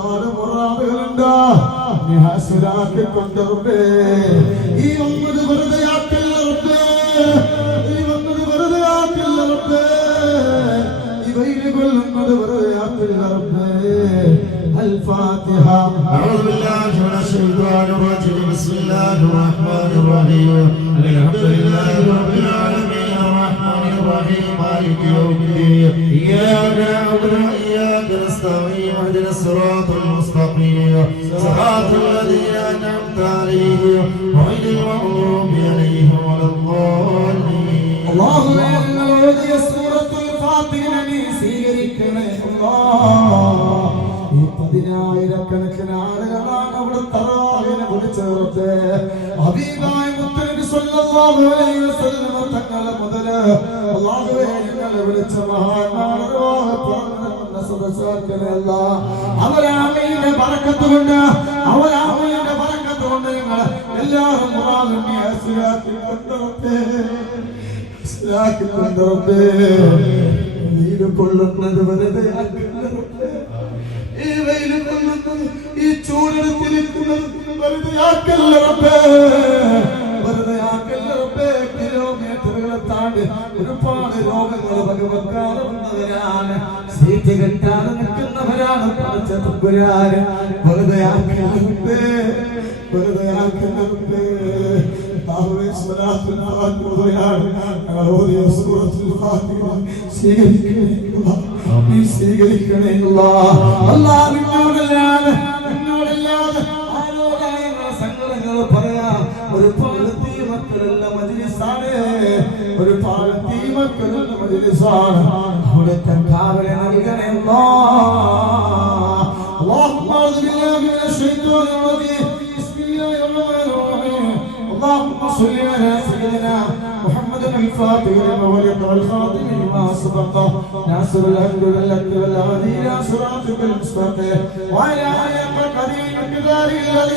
ഒരുപാട് മുറാദുകളുണ്ട് നീ ഹാസിലാക്കി കൊണ്ടുറപ്പേ ഈ ഒന്നത് വെറുതെ ആക്കില്ല റബ്ബേ ഈ ഒന്നത് വെറുതെ ആക്കില്ല റബ്ബേ ഈ വൈലുകൾ ഒന്നത് വെറുതെ ആക്കില്ല റബ്ബേ الفاتحة أعوذ بالله من الشيطان الرجيم بسم الله الرحمن الرحيم الحمد لله رب العالمين الرحمن الرحيم مالك يوم الدين إياك نعبد وإياك نستعين اهدنا الصراط المستقيم صراط الذين أنعمت عليهم غير المغضوب عليهم ولا الضالين اللهم إن الذي سورة الفاتحة സ്വീകരിക്കണേ അല്ലാഹ് ഈ 10000 ആളുകളാണ് അവിടെ തറാവിനെ വിളിച്ചേർത്ത് ഹബീബായ മുത്തനബി സല്ലല്ലാഹു അലൈഹി വസല്ലം തങ്ങളെ മുതൽ അല്ലാഹുവേ ഞങ്ങളെ വിളിച്ച മഹാന്മാരുടെ സദസ്സാക്കണേ അല്ലാഹ് അവരാമയുടെ ബറക്കത്ത് കൊണ്ട് ഞങ്ങൾ എല്ലാവരും മുറാദിനെ ഹസിലാക്കി കൊണ്ടുറപ്പേ നീര് കൊള്ളുന്നത് വെറുതെ ഈ വെയിൽ കൊള്ളുന്നത് ഈ ചൂടെടുത്തിരിക്കുന്നത് വെറുതെ ആക്കല്ല റബ്ബേ കിലോമീറ്ററുകളെ താണ്ടി ഒരുപാട് രോഗങ്ങൾ വകവെക്കാതെ വന്നവരാണ് സീറ്റ് കെട്ടാതെ നിൽക്കുന്നവരാണ് പഠിച്ച തമ്പുരാന് വെറുതെ ആക്കല്ല റബ്ബേ സ്വീകരിക്കണേ സങ്കടങ്ങൾ പറയാം ഒരുപാട് തീമക്കളുള്ള മജ്‌ലിസാണ് ഒരുപാട് തീമക്കളുള്ള മജ്‌ലിസാണ് അവിടുത്തെ കാവലെ നൽകണേ اللهم اعوذ بالله من الشيطان الرجيم بسم الله الرحمن الرحيم اللهم صل على سيدنا محمد الفاتح لما ولد والخاتم لما سبق ناصر الحق بالحق والهادي الى صراطك المستقيم وعلى اله وصحبه الذي